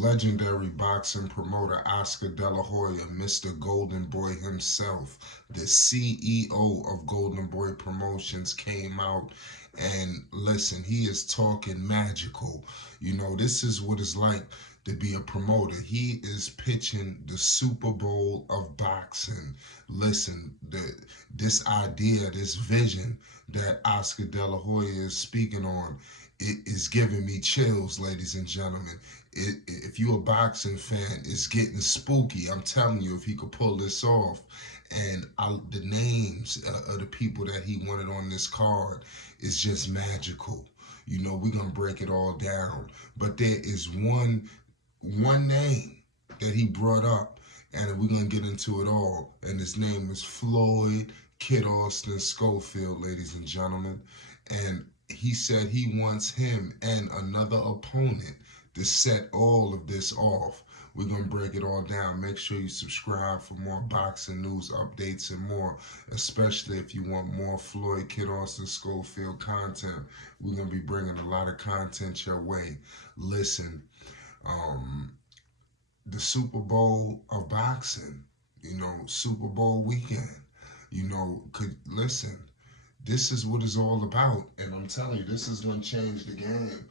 Legendary boxing promoter Oscar De La Hoya, Mr. Golden Boy himself, the CEO of Golden Boy Promotions, came out and listen, he is talking magical. This is what it's like to be a promoter. He is pitching the Super Bowl of boxing. Listen, this idea, this vision that Oscar De La Hoya is speaking on, it is giving me chills, ladies and gentlemen. If you're a boxing fan, it's getting spooky. I'm telling you, if he could pull this off. And the names of the people that he wanted on this card is just magical. We're going to break it all down. But there is one name that he brought up, and we're going to get into it all. And his name was Floyd Kid Austin Schofield, ladies and gentlemen. And he said he wants him and another opponent to set all of this off. We're going to break it all down. Make sure you subscribe for more boxing news updates and more, especially if you want more Floyd Kid Austin Schofield content. We're going to be bringing a lot of content your way. Listen, the Super Bowl of boxing, Super Bowl weekend, listen, this is what it's all about. And I'm telling you, this is going to change the game.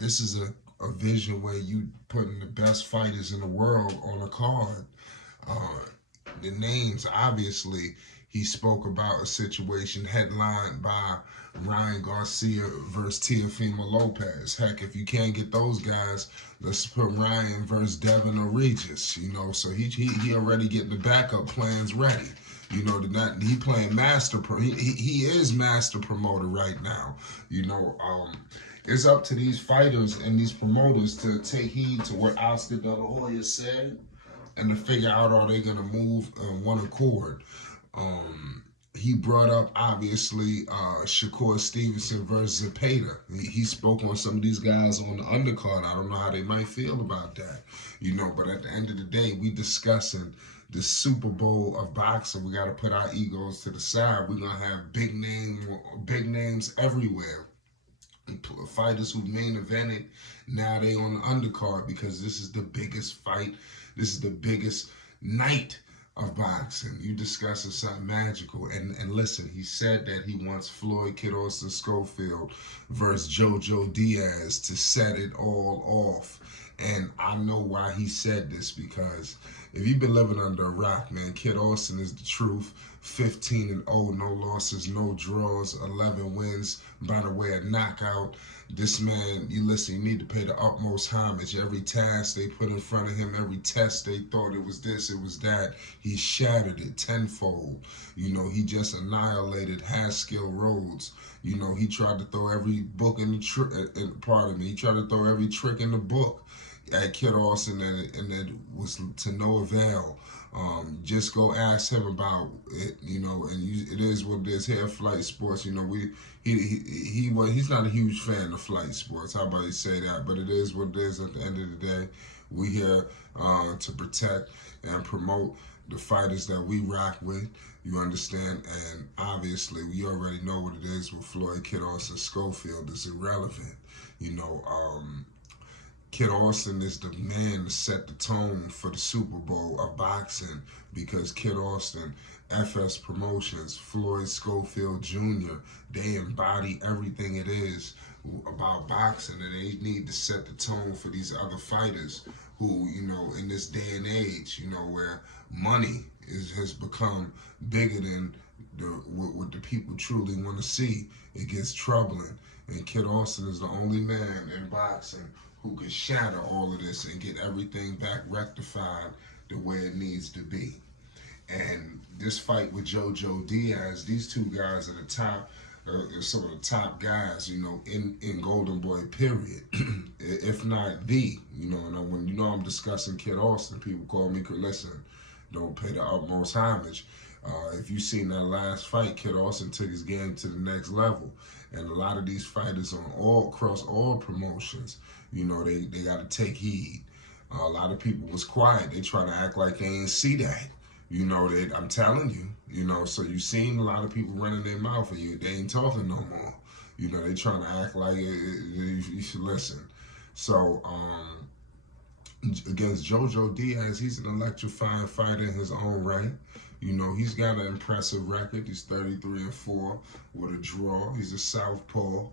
This is a vision where you putting the best fighters in the world on a card. The names, obviously, he spoke about a situation headlined by Ryan Garcia versus Teofimo Lopez. Heck, if you can't get those guys, let's put Ryan versus Devin or Regis. So he already getting the backup plans ready. He playing master. He is master promoter right now. It's up to these fighters and these promoters to take heed to what Oscar De La Hoya said and to figure out, are they going to move in one accord. He brought up, obviously, Shakur Stevenson versus Zepeda. He spoke on some of these guys on the undercard. I don't know how they might feel about that. But at the end of the day, we discussing the Super Bowl of boxing. We got to put our egos to the side. We're going to have big names everywhere. Fighters who main evented, now they on the undercard because this is the biggest fight. This is the biggest night of boxing. You discussing something magical. And listen, he said that he wants Floyd Kid Austin Schofield versus Jojo Diaz to set it all off. And I know why he said this, because if you've been living under a rock, man, Kid Austin is the truth. 15-0, no losses, no draws, 11 wins by the way of knockout. This man, you need to pay the utmost homage. Every task they put in front of him, every test they thought it was this, it was that, he shattered it tenfold. He just annihilated Haskell Rhodes. He tried to throw every book in the he tried to throw every trick in the book at Kid Austin, and it was to no avail. Just go ask him about it, it is what it is. Here at Flight Sports, he's not a huge fan of flight sports. How about you say that? But it is what it is. At the end of the day, we here to protect and promote the fighters that we rock with. You understand? And obviously, we already know what it is with Floyd Kid Austin Schofield. It's irrelevant. Kid Austin is the man to set the tone for the Super Bowl of boxing, because Kid Austin, FS Promotions, Floyd Schofield Jr., they embody everything it is about boxing, and they need to set the tone for these other fighters who, in this day and age, where money has become bigger than what the people truly want to see. It gets troubling. And Kid Austin is the only man in boxing who could shatter all of this and get everything back rectified the way it needs to be. And this fight with Jojo Diaz, these two guys are the top, some of the top guys, in Golden Boy, period. If not the, and when I'm discussing Kid Austin, people call me, listen, don't pay the utmost homage. If you seen that last fight, Kid Austin took his game to the next level. And a lot of these fighters across all promotions, they got to take heed. A lot of people was quiet. They try to act like they ain't see that. I'm telling you, so you seen a lot of people running their mouth at you. They ain't talking no more. They trying to act like you should listen. So, against Jojo Diaz. He's an electrifying fighter in his own right. You know, he's got an impressive record. He's 33-4 with a draw. He's a southpaw.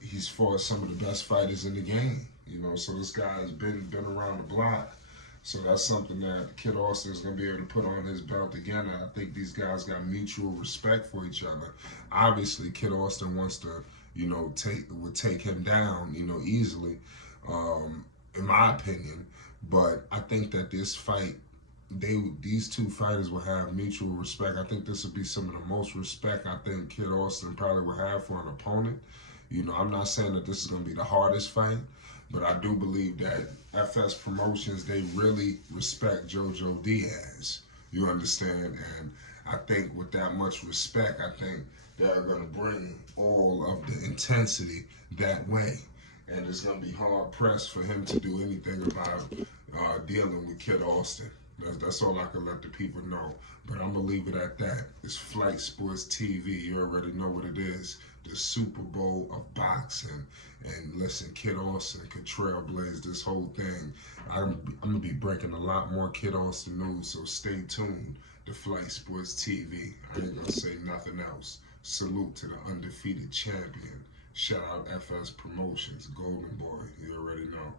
He's fought some of the best fighters in the game. You know, so this guy has been around the block. So that's something that Kid Austin is going to be able to put on his belt again. And I think these guys got mutual respect for each other. Obviously, Kid Austin wants to, you know, take him down, you know, easily, in my opinion. But I think that this fight, these two fighters will have mutual respect. I think this will be some of the most respect I think Kid Austin probably will have for an opponent. You know, I'm not saying that this is going to be the hardest fight, but I do believe that FS Promotions, they really respect Jojo Diaz. You understand? And I think with that much respect, I think they're going to bring all of the intensity that way. And it's going to be hard pressed for him to do anything about dealing with Kid Austin. That's all I can let the people know. But I'm going to leave it at that. It's Flight Sports TV. You already know what it is. The Super Bowl of boxing. And listen, Kid Austin could trailblaze this whole thing. I'm going to be breaking a lot more Kid Austin news, so stay tuned to Flight Sports TV. I ain't going to say nothing else. Salute to the undefeated champion. Shout out FS Promotions, Golden Boy. You already know.